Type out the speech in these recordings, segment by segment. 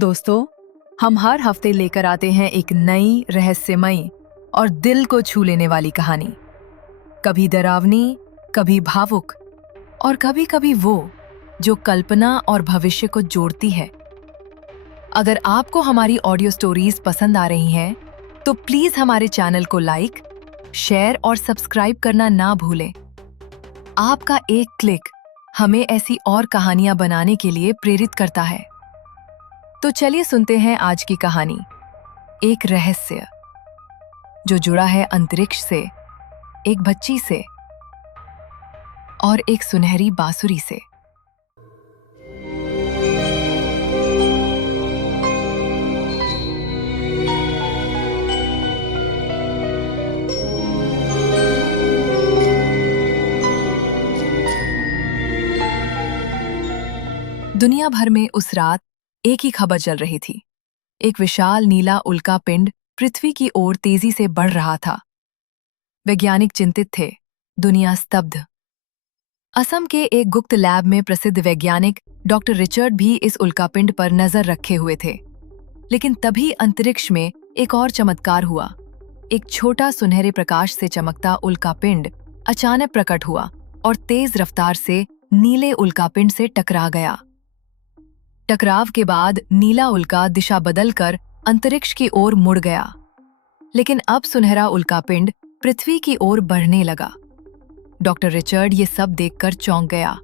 दोस्तों, हम हर हफ्ते लेकर आते हैं एक नई रहस्यमयी और दिल को छू लेने वाली कहानी। कभी डरावनी, कभी भावुक और कभी-कभी वो जो कल्पना और भविष्य को जोड़ती है। अगर आपको हमारी ऑडियो स्टोरीज पसंद आ रही हैं, तो प्लीज हमारे चैनल को लाइक, शेयर और सब्सक्राइब करना ना भूलें। आपका एक क्लिक हमें ऐसी और कहानियां बनाने के लिए प्रेरित करता है। तो चलिए सुनते हैं आज की कहानी, एक रहस्य जो जुड़ा है अंतरिक्ष से, एक बच्ची से और एक सुनहरी बांसुरी से। दुनिया भर में उस रात एक ही खबर चल रही थी। एक विशाल नीला उल्का पिंड पृथ्वी की ओर तेजी से बढ़ रहा था। वैज्ञानिक चिंतित थे, दुनिया स्तब्ध। असम के एक गुप्त लैब में प्रसिद्ध वैज्ञानिक डॉक्टर रिचर्ड भी इस उल्कापिंड पर नजर रखे हुए थे। लेकिन तभी अंतरिक्ष में एक और चमत्कार हुआ। एक छोटा सुनहरे प्रकाश से चमकता उल्कापिंड अचानक प्रकट हुआ और तेज रफ्तार से नीले उल्कापिंड से टकरा गया। टकराव के बाद नीला उल्का दिशा बदलकर अंतरिक्ष की ओर मुड़ गया। लेकिन अब सुनहरा उल्कापिंड पृथ्वी की ओर बढ़ने लगा। डॉक्टर रिचर्ड ये सब देखकर चौंक गया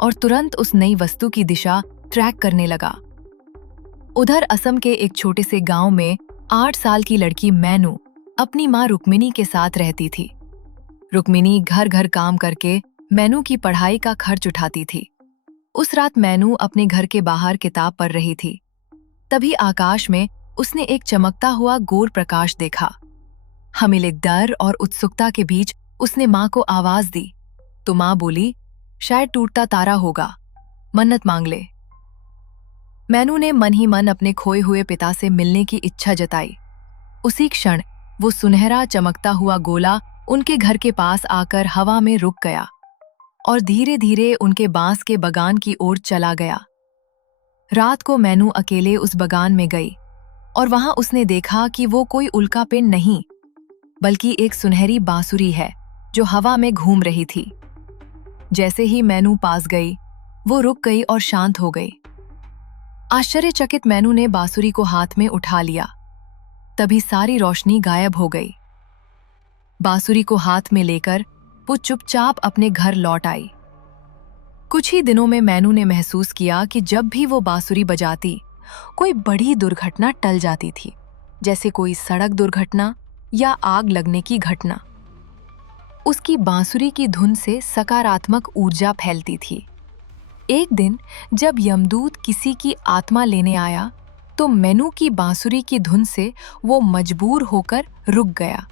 और तुरंत उस नई वस्तु की दिशा ट्रैक करने लगा। उधर असम के एक छोटे से गांव में 8 साल की लड़की मैनू अपनी मां रुक्मिनी के साथ रहती थी। रुक्मिनी घर घर काम करके मैनू की पढ़ाई का खर्च उठाती थी। उस रात मैनू अपने घर के बाहर किताब पढ़ रही थी। तभी आकाश में उसने एक चमकता हुआ गोल प्रकाश देखा। हमिले डर और उत्सुकता के बीच उसने मां को आवाज दी तो मां बोली, शायद टूटता तारा होगा, मन्नत मांग ले। मैनू ने मन ही मन अपने खोए हुए पिता से मिलने की इच्छा जताई। उसी क्षण वो सुनहरा चमकता हुआ गोला उनके घर के पास आकर हवा में रुक गया और धीरे धीरे उनके बांस के बगान की ओर चला गया। रात को मैनू अकेले उस बगान में गई और वहां उसने देखा कि वो कोई उल्कापिंड नहीं, बल्कि एक सुनहरी बांसुरी है जो हवा में घूम रही थी। जैसे ही मैनू पास गई, वो रुक गई और शांत हो गई। आश्चर्यचकित मैनू ने बांसुरी को हाथ में उठा लिया। तभी सारी रोशनी गायब हो गई। बांसुरी को हाथ में लेकर वो चुपचाप अपने घर लौट आई। कुछ ही दिनों में मैनू ने महसूस किया कि जब भी वो बांसुरी बजाती, कोई बड़ी दुर्घटना टल जाती थी, जैसे कोई सड़क दुर्घटना या आग लगने की घटना। उसकी बांसुरी की धुन से सकारात्मक ऊर्जा फैलती थी। एक दिन जब यमदूत किसी की आत्मा लेने आया, तो मैनू की बांसुरी की धुन से वो मजबूर होकर रुक गया।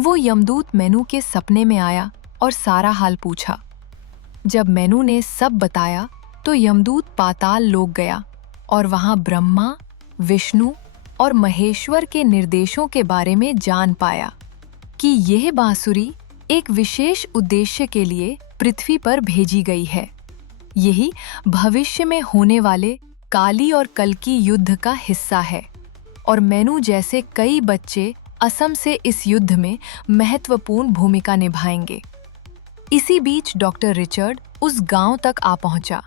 वो यमदूत मैनू के सपने में आया और सारा हाल पूछा। जब मैनू ने सब बताया तो यमदूत पाताल लोक गया और वहां ब्रह्मा, विष्णु और महेश्वर के निर्देशों के बारे में जान पाया कि यह बांसुरी एक विशेष उद्देश्य के लिए पृथ्वी पर भेजी गई है। यही भविष्य में होने वाले काली और कल्कि युद्ध का हिस्सा है और मैनू जैसे कई बच्चे असम से इस युद्ध में महत्वपूर्ण भूमिका निभाएंगे। इसी बीच डॉक्टर रिचर्ड उस गांव तक आ पहुंचा।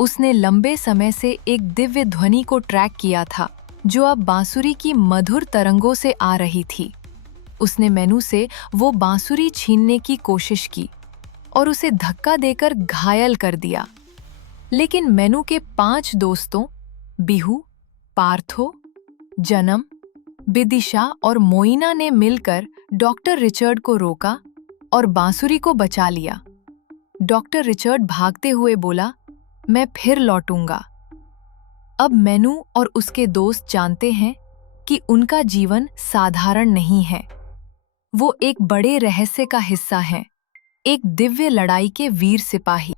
उसने लंबे समय से एक दिव्य ध्वनि को ट्रैक किया था, जो अब बांसुरी की मधुर तरंगों से आ रही थी। उसने मैनू से वो बांसुरी छीनने की कोशिश की और उसे धक्का देकर घायल कर दिया। लेकिन मैनू के 5 दोस्तों बिहू, पार्थो, जनम, बिदिशा और मोइना ने मिलकर डॉक्टर रिचर्ड को रोका और बांसुरी को बचा लिया। डॉक्टर रिचर्ड भागते हुए बोला, मैं फिर लौटूंगा। अब मैनू और उसके दोस्त जानते हैं कि उनका जीवन साधारण नहीं है। वो एक बड़े रहस्य का हिस्सा हैं, एक दिव्य लड़ाई के वीर सिपाही।